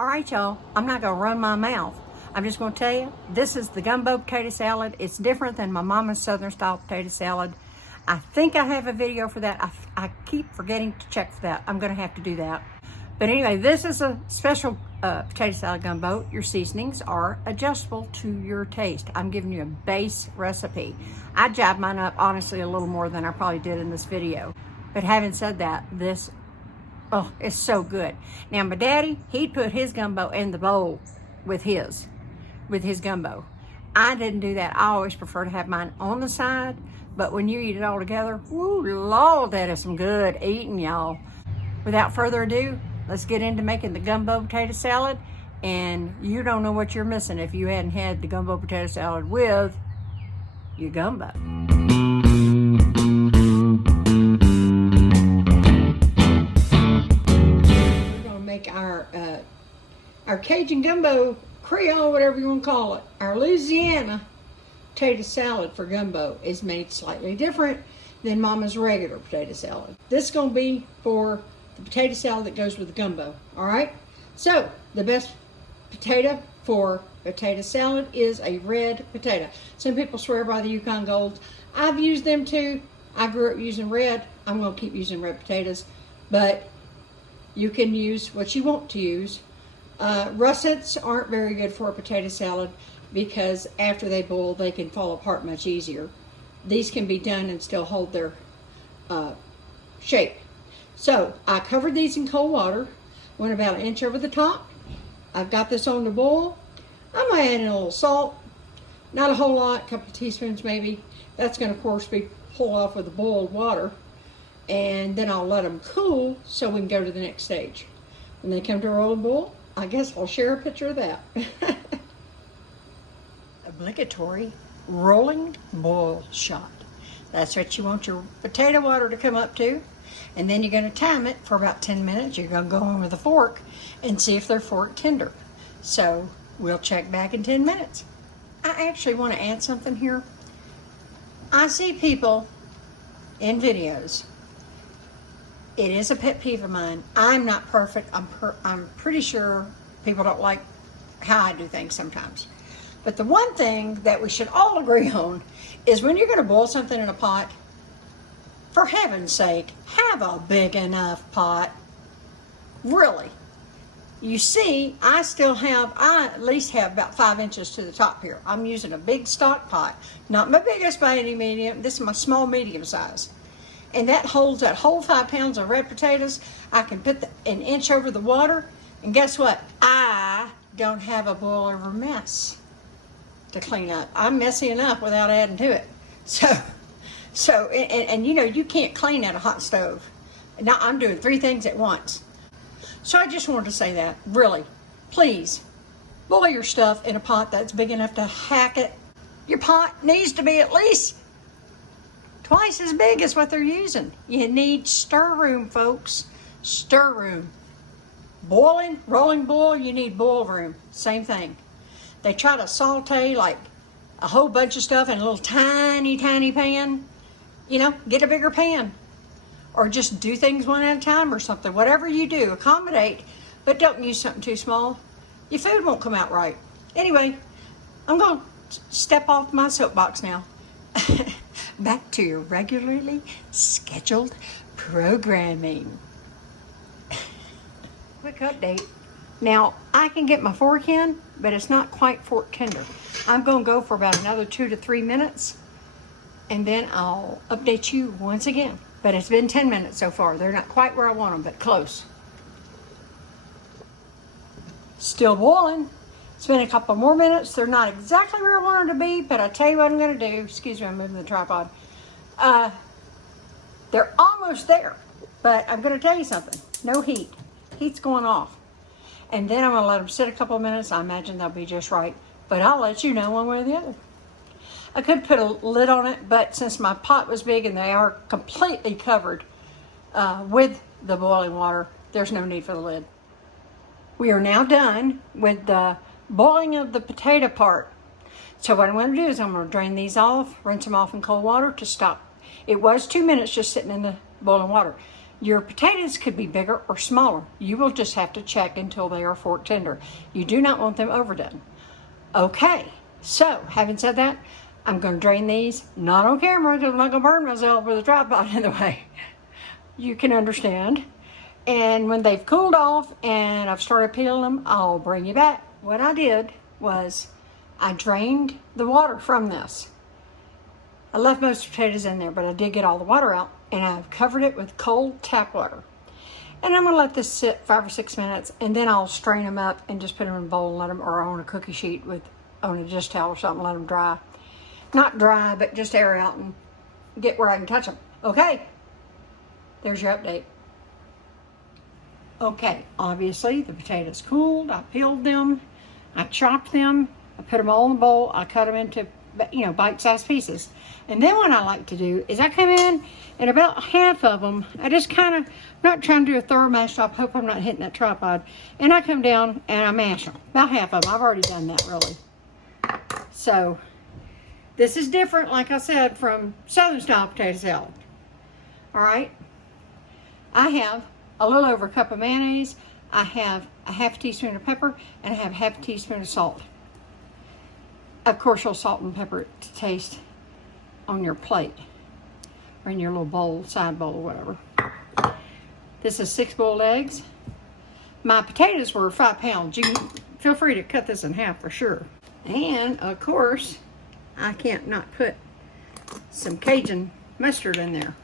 All right, y'all, I'm not gonna run my mouth. I'm just gonna tell you, this is the gumbo potato salad. It's different than my mama's Southern style potato salad. I think I have a video for that. I keep forgetting to check for that. I'm gonna have to do that. But anyway, this is a special potato salad gumbo. Your seasonings are adjustable to your taste. I'm giving you a base recipe. I jabbed mine up, honestly, a little more than I probably did in this video. But having said that, this, oh, it's so good. Now, my daddy, he'd put his gumbo in the bowl with his gumbo. I didn't do that. I always prefer to have mine on the side. But when you eat it all together, woo, Lord, that is some good eating, y'all. Without further ado, let's get into making the gumbo potato salad. And you don't know what you're missing if you hadn't had the gumbo potato salad with your gumbo. We're gonna make our Cajun gumbo, Creole, whatever you want to call it. Our Louisiana potato salad for gumbo is made slightly different than Mama's regular potato salad. This is going to be for the potato salad that goes with the gumbo, all right? So, the best potato for potato salad is a red potato. Some people swear by the Yukon Golds. I've used them too. I grew up using red. I'm going to keep using red potatoes, but you can use what you want to use. Russets aren't very good for a potato salad because after they boil, they can fall apart much easier. These can be done and still hold their shape. So I covered these in cold water, went about 1 inch over the top. I've got this on the boil. I'm gonna add in a little salt, not a whole lot, a couple of teaspoons maybe. That's gonna of course be pulled off with the boiled water. And then I'll let them cool so we can go to the next stage. When they come to a rolling boil, I guess I'll share a picture of that. Obligatory rolling boil shot. That's what you want your potato water to come up to. And then you're going to time it for about 10 minutes. You're going to go in with a fork and see if they're fork tender. So we'll check back in 10 minutes. I actually want to add something here. I see people in videos. It is a pet peeve of mine. I'm not perfect. I'm pretty sure people don't like how I do things sometimes. But the one thing that we should all agree on is when you're going to boil something in a pot, for heaven's sake, have a big enough pot. Really. You see, I at least have about 5 inches to the top here. I'm using a big stock pot. Not my biggest by any medium. This is my small medium size. And that holds that whole 5 pounds of red potatoes. I can put an inch over the water. And guess what? I don't have a boil over mess to clean up. I'm messy enough without adding to it. And you know, you can't clean at a hot stove. Now I'm doing 3 things at once. So I just wanted to say that, really, please, boil your stuff in a pot that's big enough to hack it. Your pot needs to be at least twice as big as what they're using. You need stir room, folks. Stir room. Boiling, rolling boil, you need boil room. Same thing. They try to saute like a whole bunch of stuff in a little tiny, tiny pan. You know, get a bigger pan. Or just do things one at a time or something. Whatever you do, accommodate, but don't use something too small. Your food won't come out right. Anyway, I'm going to step off my soapbox now. Back to your regularly scheduled programming. Quick update. Now, I can get my fork in, but it's not quite fork tender. I'm going to go for about another 2 to 3 minutes, and then I'll update you once again. But it's been 10 minutes so far. They're not quite where I want them, but close. Still boiling. It's been a couple more minutes. They're not exactly where I want them to be, but I tell you what I'm going to do. Excuse me, I'm moving the tripod. They're almost there, but I'm going to tell you something. No heat. Heat's going off. And then I'm going to let them sit a couple of minutes. I imagine they'll be just right, but I'll let you know one way or the other. I could put a lid on it, but since my pot was big and they are completely covered with the boiling water, there's no need for the lid. We are now done with the boiling of the potato part. So what I'm going to do is I'm going to drain these off, rinse them off in cold water to stop. It was 2 minutes just sitting in the boiling water. Your potatoes could be bigger or smaller. You will just have to check until they are fork tender. You do not want them overdone. Okay, so having said that, I'm going to drain these, not on camera because I'm not going to burn myself with a tripod in the way. You can understand. And when they've cooled off and I've started peeling them, I'll bring you back. What I did was I drained the water from this. I left most potatoes in there, but I did get all the water out, and I've covered it with cold tap water. And I'm gonna let this sit 5 or 6 minutes, and then I'll strain them up and just put them in a bowl and let them, or on a cookie sheet on a dish towel or something, let them dry. Not dry, but just air out and get where I can touch them. Okay, there's your update. Okay, obviously the potatoes cooled, I peeled them, I chopped them, I put them all in the bowl, I cut them into, bite-sized pieces. And then what I like to do is I come in and about half of them, I just kind of, not trying to do a thorough mash up, hope I'm not hitting that tripod, and I come down and I mash them. About half of them, I've already done that really. So, this is different, like I said, from Southern style potato salad. All right, I have a little over a cup of mayonnaise, I have a half teaspoon of pepper, and I have half a teaspoon of salt. Of course, you'll salt and pepper it to taste on your plate or in your little bowl, side bowl, or whatever. This is 6 boiled eggs. My potatoes were 5 pounds. You can feel free to cut this in half for sure. And of course, I can't not put some Cajun mustard in there.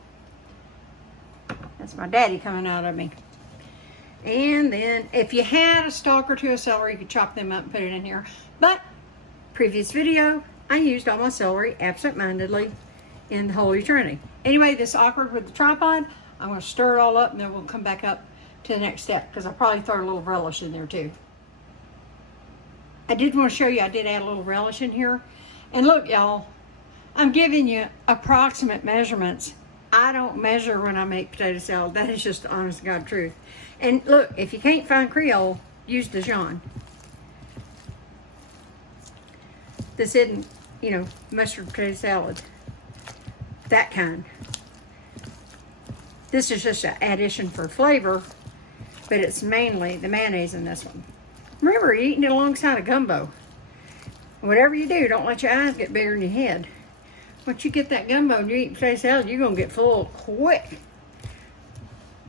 That's my daddy coming out of me. And then if you had a stalk or two of celery, you could chop them up and put it in here. But previous video, I used all my celery absent-mindedly in the Holy Trinity. Anyway, this is awkward with the tripod. I'm going to stir it all up and then we'll come back up to the next step because I'll probably throw a little relish in there too. I did want to show you, I did add a little relish in here. And look, y'all, I'm giving you approximate measurements. I don't measure when I make potato salad. That is just the honest to God truth. And look, if you can't find Creole, use Dijon. This isn't, mustard potato salad. That kind. This is just an addition for flavor, but it's mainly the mayonnaise in this one. Remember, you're eating it alongside of gumbo. Whatever you do, don't let your eyes get bigger than your head. Once you get that gumbo and you eat potato salad, you're going to get full quick.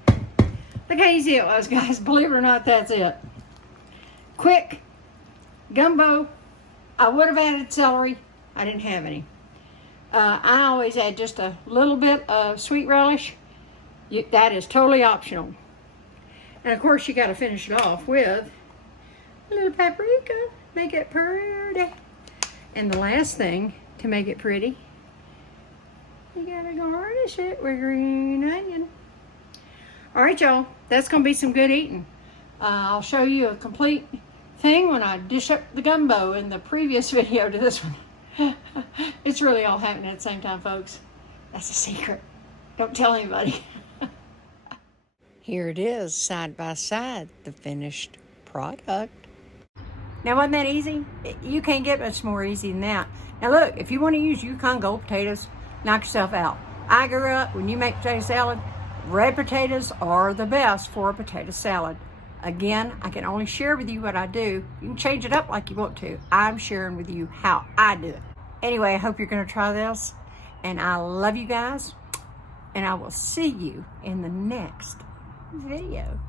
Look how easy it was, guys. Believe it or not, that's it. Quick. Gumbo. I would have added celery. I didn't have any. I always add just a little bit of sweet relish. That is totally optional. And of course, you got to finish it off with a little paprika. Make it pretty. And the last thing to make it pretty, you gotta garnish it with green onion. All right, y'all, that's gonna be some good eating. I'll show you a complete thing when I dish up the gumbo in the previous video to this one. It's really all happening at the same time, folks. That's a secret. Don't tell anybody. Here it is, side by side, the finished product. Now, wasn't that easy? You can't get much more easy than that. Now look, if you want to use Yukon gold potatoes, knock yourself out. I grew up, when you make potato salad, red potatoes are the best for a potato salad. Again, I can only share with you what I do. You can change it up like you want to. I'm sharing with you how I do it. Anyway, I hope you're going to try this. And I love you guys. And I will see you in the next video.